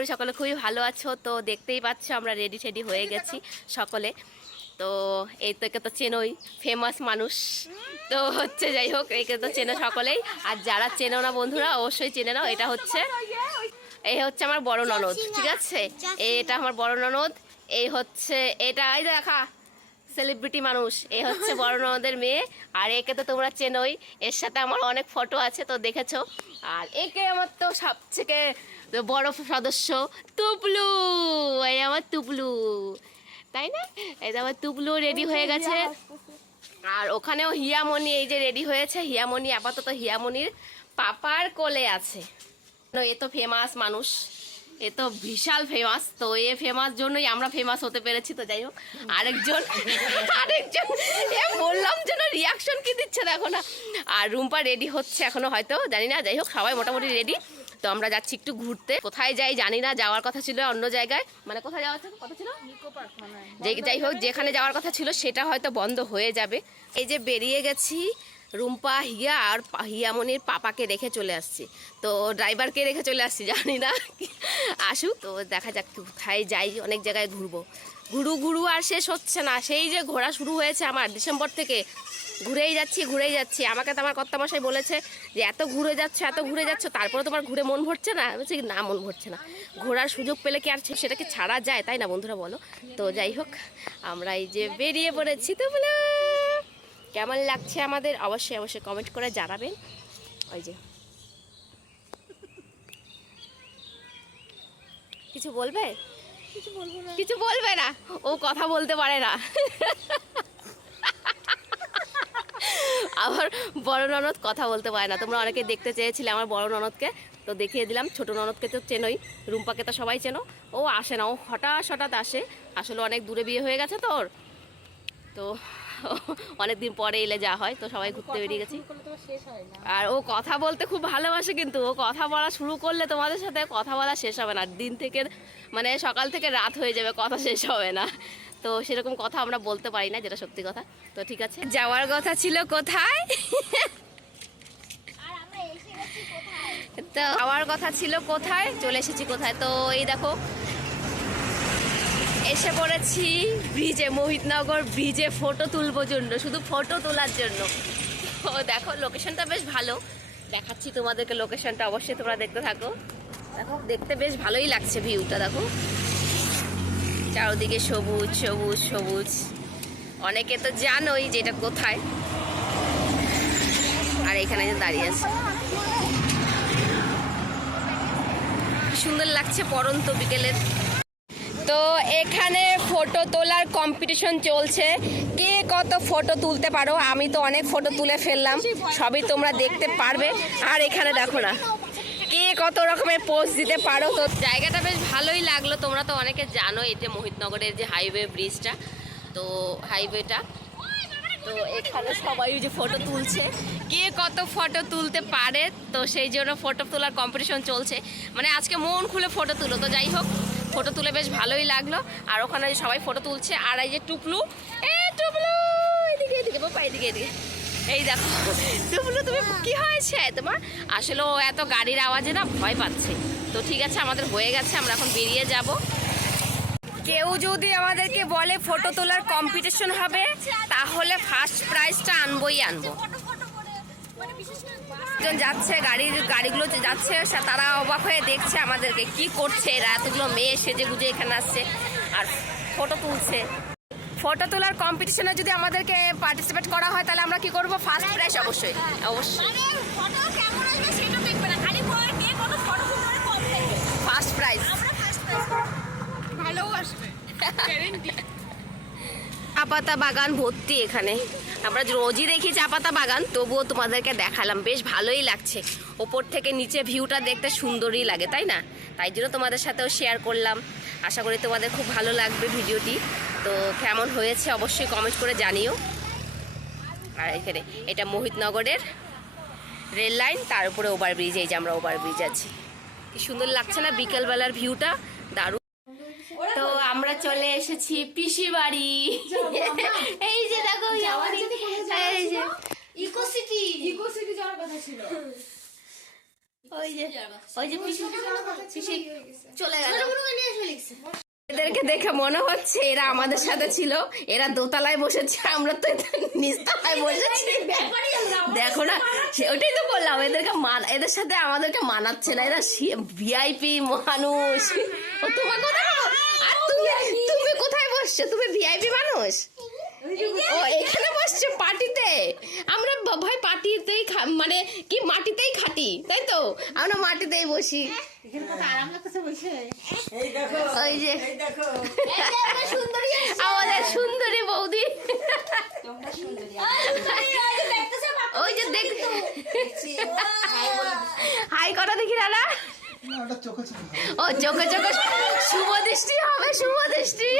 করি সকলে খুবই ভালো আছো। তো দেখতেই পাচ্ছ আমরা রেডি টেডি হয়ে গেছি সকলে। তো এই তো একে তো চেনোই, ফেমাস মানুষ তো হচ্ছে। যাই হোক, একে তো চেনো সকলেই, আর যারা চেনো না বন্ধুরা অবশ্যই চেনে নাও। এটা হচ্ছে আমার বড় ননদ, ঠিক আছে? এটা আমার বড় ননদ। এই হচ্ছে এটা, এই দেখা সেলিব্রিটি মানুষ, এ হচ্ছে বড় ননদের মেয়ে। আর একে তো তোমরা চেনোই, এর সাথে আমার অনেক ফটো আছে তো দেখেছো। আর একে আমার তো সবথেকে বড় সদস্য তুবলু, এই আমার তুবলু, তাই না? এই যে আমার তুবলু রেডি হয়ে গেছে। আর ওখানেও হিয়ামণি এই যে রেডি হয়েছে। হিয়ামণি আপাতত হিয়ামণির পাপার কোলে আছে। এ তো ফেমাস মানুষ, এ তো বিশাল ফেমাস। তো এ ফেমাস জন্যই আমরা ফেমাস হতে পেরেছি। তো যাই হোক, আরেকজন বললাম যেন রিয়াকশন কি দিচ্ছে দেখো না। আর রুম্পা রেডি হচ্ছে এখনো, হয়তো জানি না। যাই হোক, সবাই মোটামুটি রেডি। তো আমরা যাচ্ছি একটু ঘুরতে। কোথায় যাই জানি না, যাওয়ার কথা ছিল অন্য জায়গায়, মানে কোথায় যাওয়ার কথা ছিল, যাই হোক যেখানে যাওয়ার কথা ছিল সেটা হয়তো বন্ধ হয়ে যাবে। এই যে বেরিয়ে গেছি, রুম্পা, হিয়া আর হিয়ামণির পাপাকে রেখে চলে আসছি। তো ড্রাইভারকে রেখে চলে আসছি, জানি না আসুক। তো দেখা যাক কোথায় যাই, অনেক জায়গায় ঘুরবো। ঘুরু আর শেষ হচ্ছে না। সেই যে ঘোরা শুরু হয়েছে আমার ডিসেম্বর থেকে, ঘুরেই যাচ্ছি। আমাকে তো আমার কর্তামশাই বলেছে যে এত ঘুরে যাচ্ছ তারপরে তোমার ঘুরে মন ভরছে না? বলছি না, মন ভরছে না। ঘোরার সুযোগ পেলে কি আর সেটাকে ছাড়া যায়, তাই না বন্ধুরা বলো? তো যাই হোক, আমরা এই যে বেরিয়ে পড়েছি। তো বলো কেমন লাগছে আমাদের, অবশ্যই কমেন্ট করে জানাবেন। ওই যে কিছু বলবে না, ও কথা বলতে পারে না। আবার বড় ননদ কথা বলতে পারে না। তোমরা অনেকে দেখতে চেয়েছিলে আমার বড় ননদকে, তো দেখিয়ে দিলাম। ছোট ননদকে তো চেনোই, রুম্পাকে তো সবাই চেনো। ও আসে না, ও হঠাৎ আসে। আসলে অনেক দূরে বিয়ে হয়ে গেছে তোর, তো অনেকদিন পরে এলে যা হয়। তো সবাই ঘুরতে বেরিয়ে গেছি। আর ও কথা বলতে খুব ভালোবাসে, কিন্তু ও কথা বলা শুরু করলে তোমাদের সাথে কথা বলা শেষ হবে না। দিন থেকে মানে সকাল থেকে রাত হয়ে যাবে, কথা শেষ হবে না। তো সেরকম কথা আমরা বলতে পারি না, যেটা সত্যি কথা। তো ঠিক আছে, যাওয়ার কথা ছিল কোথায়, তো যাওয়ার কথা ছিল কোথায়, চলে এসেছি কোথায়। তো এই দেখো এসে পড়েছি ব্রিজে, মোহিতনগর ব্রিজে ফটো তুলবো জন্য, শুধু ফটো তোলার জন্য। ও দেখো লোকেশনটা বেশ ভালো, দেখাচ্ছি তোমাদেরকে লোকেশনটা, অবশ্যই তোমরা দেখতে থাকো। দেখো দেখতে বেশ ভালোই লাগছে ভিউটা, দেখো চারদিকে সবুজ। অনেকে তো জানোই যে এটা কোথায়। আর এখানে যে দাঁড়িয়ে আছে, সুন্দর লাগছে পড়ন্ত বিকেলের। তো এখানে ফটো তোলার কম্পিটিশন চলছে, কে কত ফটো তুলতে পারো। আমি তো অনেক ফটো তুলে ফেললাম, সবই তোমরা দেখতে পারবে। আর এখানে দেখো না, কে কত রকমের পোজ দিতে পারো। তো জায়গাটা বেশ ভালোই লাগলো। তোমরা তো অনেকে জানো এটা মোহিতনগরের যে হাইওয়ে ব্রিজটা, তো হাইওয়েটা। তো এখানে সবাই যে ফটো তুলছে, কে কত ফটো তুলতে পারে, তো সেই জন্য ফটো তোলার কম্পিটিশন চলছে। মানে আজকে মন খুলে ফটো তুলো। তো যাই হোক, ফটো তুলে বেশ ভালোই লাগলো। আর ওখানে সবাই ফটো তুলছে। আর এই যে টুকলু, এদিকে বাবা, এদিকে এই দেখো টুকলু, তুমি কি হয়েছে তোমার? আসলে ও এত গাড়ির আওয়াজে না ভয় পাচ্ছে। তো ঠিক আছে, আমাদের হয়ে গেছে, আমরা এখন বেরিয়ে যাব। কেউ যদি আমাদেরকে বলে ফটো তোলার কম্পিটিশন হবে, তাহলে ফার্স্ট প্রাইজটা আনবো। যাচ্ছে গাড়িগুলো যাচ্ছে, তারা অবাক হয়ে দেখছে আমাদেরকে, কি করছে এরা, এতগুলো মেয়ে সেজে গুজে এখানে আসছে আর ফটো তুলছে। ফটো তোলার কম্পিটিশনে যদি আমাদেরকে পার্টিসিপেট করা হয়, তাহলে আমরা কি করব? ফার্স্ট প্রাইজ অবশ্যই ফার্স্ট প্রাইজ ভালো আসবে। চা পাতা বাগান ভর্তি এখানে, আমরা রোজই দেখি চা পাতা বাগান, তবুও তোমাদেরকে দেখালাম। বেশ ভালোই লাগছে, ওপর থেকে নিচে ভিউটা দেখতে সুন্দরই লাগে, তাই না? তাই জন্য তোমাদের সাথেও শেয়ার করলাম। আশা করি তোমাদের খুব ভালো লাগবে ভিডিওটি। তো কেমন হয়েছে অবশ্যই কমেন্ট করে জানিও। আর এখানে এটা মোহিতনগরের রেল লাইন, তার উপরে ওভারব্রিজ। এই যে আমরা ওভারব্রিজ আছি, কি সুন্দর লাগছে না বিকেলবেলার ভিউটা, দারুণ। তো আমরা চলে এসেছি পিসি বাড়ি। এই যে দেখো, ইকো সিটি যাওয়ার কথা ছিল। ওই যে পিসি চলে গেল। এদেরকে দেখে মনে হচ্ছে এরা আমাদের সাথে ছিল, এরা দোতলায় বসেছে, আমরা তো নিচতলায় বসেছি। দেখো না, ওটাই তো বললাম, এদের সাথে আমাদেরকে মানাচ্ছে না, এরা ভিআইপি মানুষ। ও তোমার কথা, আর তুমি কোথায় বসছো? তুমি ভিআইপি মানুষ? ও এখানে বসছো পার্টিতে? আমরা ভাই পার্টিতেই মানে কি মাটিতেই খাটি, তাই তো? আমরা মাটিতেই বসি। ওই যে আমাদের সুন্দরী বৌদি, ওই যে দেখ, হাই করা দেখি দাদা। ও চোখে চোখে শুভ দৃষ্টি হবে, শুভ দৃষ্টি।